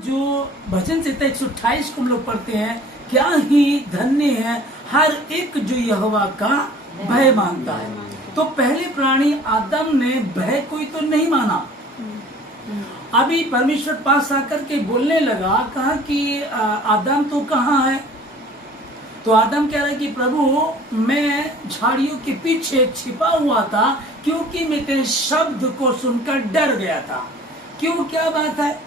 जो भजन संहिता 128 को हम लोग पढ़ते हैं, क्या ही धन्य है हर एक जो यहोवा का भय मानता है। तो पहले प्राणी आदम ने भय कोई तो नहीं माना। अभी परमेश्वर पास आकर के बोलने लगा, कहा कि आदम तो कहाँ है? तो आदम कह रहा है कि प्रभु मैं झाड़ियों के पीछे छिपा हुआ था, क्योंकि मैं तेरे शब्द को सुनकर डर गया था। क्यों, क्या बात है?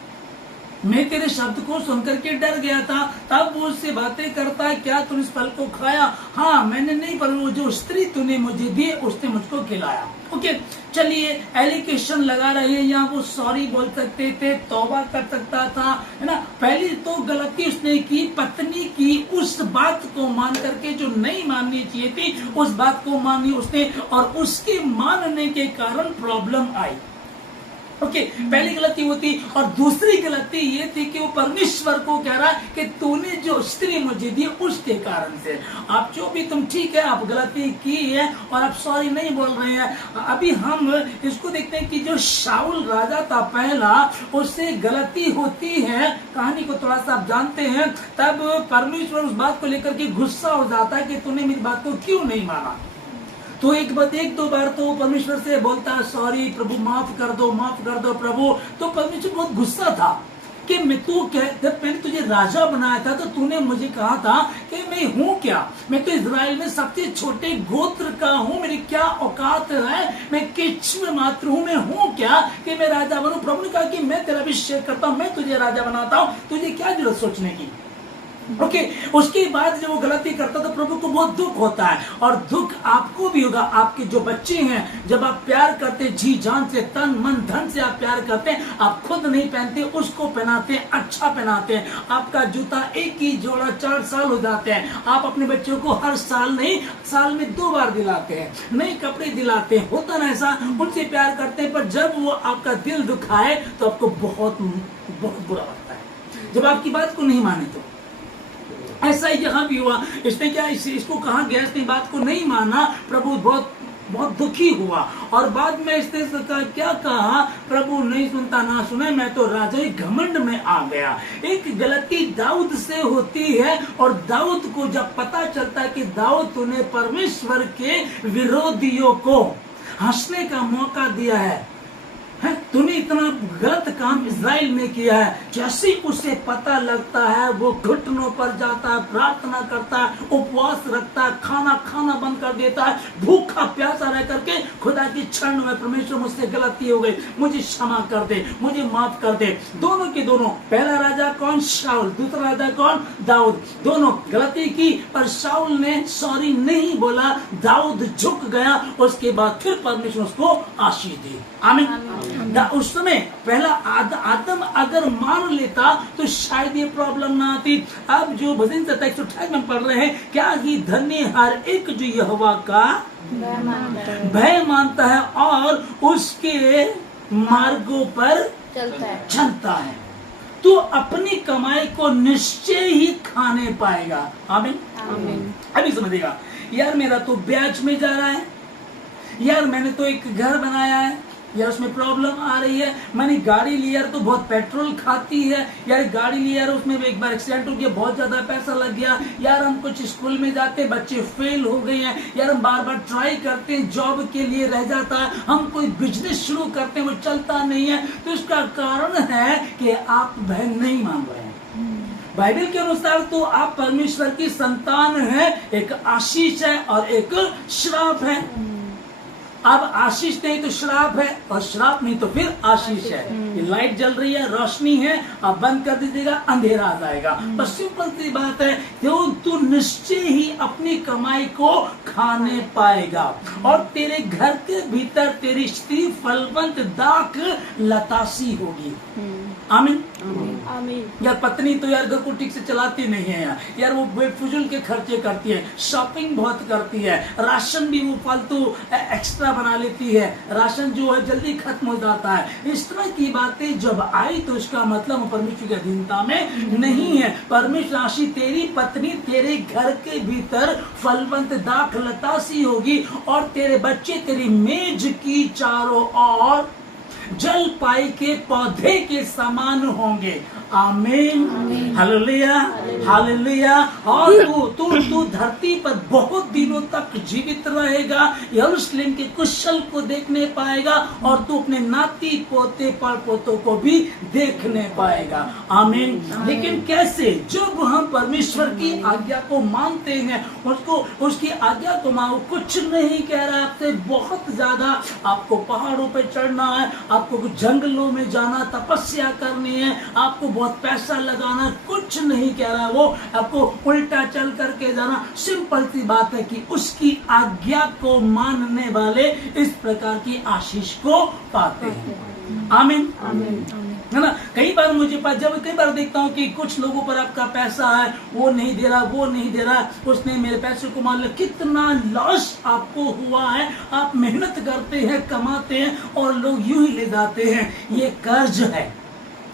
मैं तेरे शब्द को सुनकर के डर गया था। तब वो उससे बातें करता है, क्या तूने इस फल को खाया? हाँ मैंने नहीं, पर वो जो स्त्री तूने मुझे दी उसने मुझको खिलाया। ओके, चलिए एलिगेशन लगा रहे हैं यहाँ। वो सॉरी बोल सकते थे, तौबा कर सकता था, है ना। पहली तो गलती उसने की, पत्नी की उस बात को मान करके जो नहीं माननी चाहिए थी, उस बात को मानी उसने, और उसके मानने के कारण प्रॉब्लम आई। ओके, पहली गलती होती। और दूसरी गलती ये थी कि वो परमेश्वर को कह रहा है कि तूने जो स्त्री मुझे दी उसके कारण से। आप जो भी, तुम ठीक है, आप गलती की है और आप सॉरी नहीं बोल रहे हैं। अभी हम इसको देखते हैं कि जो शाऊल राजा था पहला, उससे गलती होती है, कहानी को थोड़ा सा आप जानते हैं। तब परमेश्वर उस बात को लेकर के गुस्सा हो जाता है कि तूने मेरी बात को क्यों नहीं माना। तो एक दो बार तो परमेश्वर से बोलता है, सॉरी प्रभु माफ कर दो प्रभु। तो परमेश्वर बहुत गुस्सा था कि मैं, तू जब मैंने तुझे राजा बनाया था तो तूने मुझे कहा था कि मैं हूँ क्या? मैं तो इजराइल में सबसे छोटे गोत्र का हूँ, मेरी क्या औकात है? मैं किच्छ मात्र हूँ, मैं हूँ क्या कि मैं राजा बनूं? प्रभु ने कहा कि मैं तेरा अभिषेक करता हूँ, मैं तुझे राजा बनाता हूँ, तुझे क्या जरूरत सोचने की। ओके, उसके बाद जब वो गलती करता तो प्रभु को बहुत दुख होता है, और दुख आपको भी होगा। आपके जो बच्चे हैं, जब आप प्यार करते, जी जान से, तन मन धन से आप प्यार करते हैं, आप खुद नहीं पहनते, उसको पहनाते हैं, अच्छा पहनाते हैं। आपका जूता एक ही जोड़ा 4 साल हो जाते हैं। आप अपने बच्चों को हर साल नहीं, साल में 2 बार दिलाते हैं, नए कपड़े दिलाते हैं, होता ना ऐसा, उनसे प्यार करते हैं। पर जब वो आपका दिल दुखाए तो आपको बहुत बहुत बुरा लगता है, जब आपकी बात को नहीं माने तो। ऐसा ही यहाँ भी हुआ। इसने क्या, इसको कहा गया, इसने बात को नहीं माना, प्रभु बहुत दुखी हुआ। और बाद में इसने क्या कहा, प्रभु नहीं सुनता ना सुने, मैं तो राजा घमंड में आ गया। एक गलती दाऊद से होती है, और दाऊद को जब पता चलता है कि दाऊद तूने परमेश्वर के विरोधियों को हंसने का मौका दिया है, तूने इतना गलत काम इजराइल में किया है, जैसे उसे पता लगता है वो घुटनों पर जाता है, प्रार्थना करता है, उपवास रखता है, खाना बंद कर देता है, भूखा प्यासा रह करके खुदा की क्षण में, परमेश्वर मुझसे गलती हो गई, मुझे क्षमा कर दे, मुझे माफ कर दे। दोनों के दोनों, पहला राजा कौन? शाऊल, दूसरा राजा कौन? दाऊद। दोनों गलती की, पर शाऊल ने सॉरी नहीं बोला, दाऊद झुक गया। उसके बाद फिर परमेश्वर उसको आशीष दी। आमीन। उस समय पहला आदम अगर मान लेता तो शायद ये प्रॉब्लम ना आती। अब जो भजन संहिता 128 में पढ़ रहे हैं, क्या ही धन्य हर एक जो यहोवा का भय मानता है और उसके मार्गों पर चलता है, तो अपनी कमाई को निश्चय ही खाने पाएगा। आमीन। अभी समझेगा, यार मेरा तो ब्याज में जा रहा है, यार मैंने तो एक घर बनाया है, यार उसमें प्रॉब्लम आ रही है, मैंने गाड़ी ली यार तो बहुत पेट्रोल खाती है, यार गाड़ी ली यार उसमें एक बार एक्सीडेंट हो गया, बहुत ज्यादा पैसा लग गया, यार हम कुछ स्कूल में जाते बच्चे फेल हो गए हैं, यार हम बार बार ट्राई करते हैं जॉब के लिए रह जाता है, हम कोई बिजनेस शुरू करते हैं वो चलता नहीं है। तो इसका कारण है कि आप भय नहीं मान रहे हैं। बाइबल के अनुसार तो आप परमेश्वर की संतान है, एक आशीष है और एक श्राप है। अब आशीष नहीं तो श्राप है, और श्राप नहीं तो फिर आशीष है। ये लाइट जल रही है, रोशनी है, आप बंद कर दीजिएगा, अंधेरा आ जाएगा। बस सिंपल सी बात है, तू निश्चय ही अपनी कमाई को खाने पाएगा, और तेरे घर के भीतर तेरी स्त्री फलवंत दाख लतासी होगी। आमीन। यार पत्नी तो यार घर को ठीक से चलाती नहीं है, यार वो बेफजूल के खर्चे करती है, शॉपिंग बहुत करती है, राशन भी वो फालतू एक्स्ट्रा बना लेती है, राशन जो है जल्दी खत्म हो जाता है। इस तरह की बातें जब आई तो इसका मतलब परमेश्वर की अधीनता में नहीं है। परमेश्वर राशि तेरी पत्नी तेरे घर के भीतर फलवंत दाख लतासी होगी, और तेरे बच्चे तेरी मेज की चारों ओर जल पाई के पौधे के समान होंगे। आमीन, हालेलुया, हालेलुया। और तू धरती पर बहुत दिनों तक जीवित रहेगा, यरूशलेम के कुशल को देखने पाएगा और तू अपने नाती पोते पर पोतों को भी देखने पाएगा। आमीन। लेकिन कैसे? जब हम परमेश्वर की आज्ञा को मानते हैं, उसकी आज्ञा को मानो। कुछ नहीं कह रहा आपसे, बहुत ज्यादा आपको पहाड़ों पे चढ़ना है, आपको कुछ जंगलों में जाना, तपस्या करनी है, आपको बहुत पैसा लगाना, कुछ नहीं कह रहा वो। आपको उल्टा चल करके जाना। सिंपल सी बात है कि उसकी आज्ञा को मानने वाले इस प्रकार की आशीष को पाते हैं। आमीन, है ना। कई बार कई बार देखता हूँ कि कुछ लोगों पर आपका पैसा है, वो नहीं दे रहा, उसने मेरे पैसे को मान लिया। कितना लॉस आपको हुआ है। आप मेहनत करते हैं, कमाते हैं और लोग यूं ही ले जाते हैं। ये कर्ज है,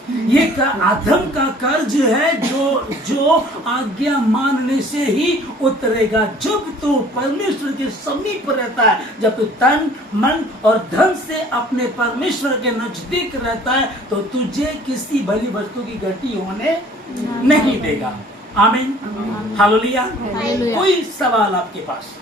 ये आदम का कर्ज है जो आज्ञा मानने से ही उतरेगा। जब तू परमेश्वर के समीप रहता है, जब तू तन मन और धन से अपने परमेश्वर के नजदीक रहता है, तो तुझे किसी भली वस्तु की गति होने नहीं देगा। आमीन, हालेलुया। कोई सवाल आपके पास?